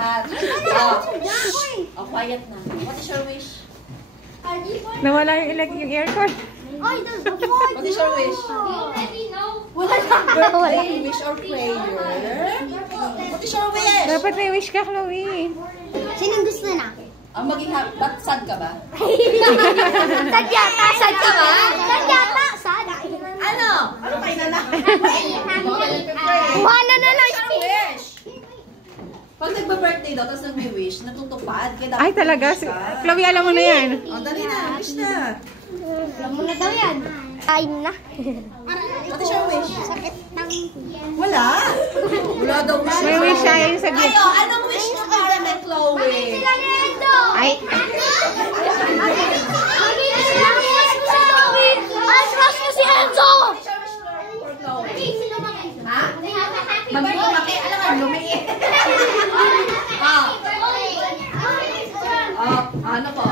lahat. Oh, quiet na. What is your wish? Nawala yung aircon. What is your wish? Wala na. Birthday, wish or prayer? What is your wish? Dapat may wish ka, Chloe. Sinong gusto na? Ang maging ba't sad ka ba? Sad yata. Sad ka ba? Sad yata. Sad. Ano? Ano kayo na na? Wala na lang. Wish! Pag nagba-birthday daw, tapos nag-wish, natutupad. Kaya dapat Ay, talaga? wish ka. Chloe, alam mo na yan. Oh, dali na. Wish na. Alam mo na daw yan. Kain na. What is your wish? Sakit ng... Wala. Wala daw wish. May wish siya yung sa gift. Ayo, anong wish mo para kay Chloe? Ay, Atras mo si Enzo! What is your wish for Chloe? Ha? Lumaki. Alam mo, lumaki. Oh, ano po?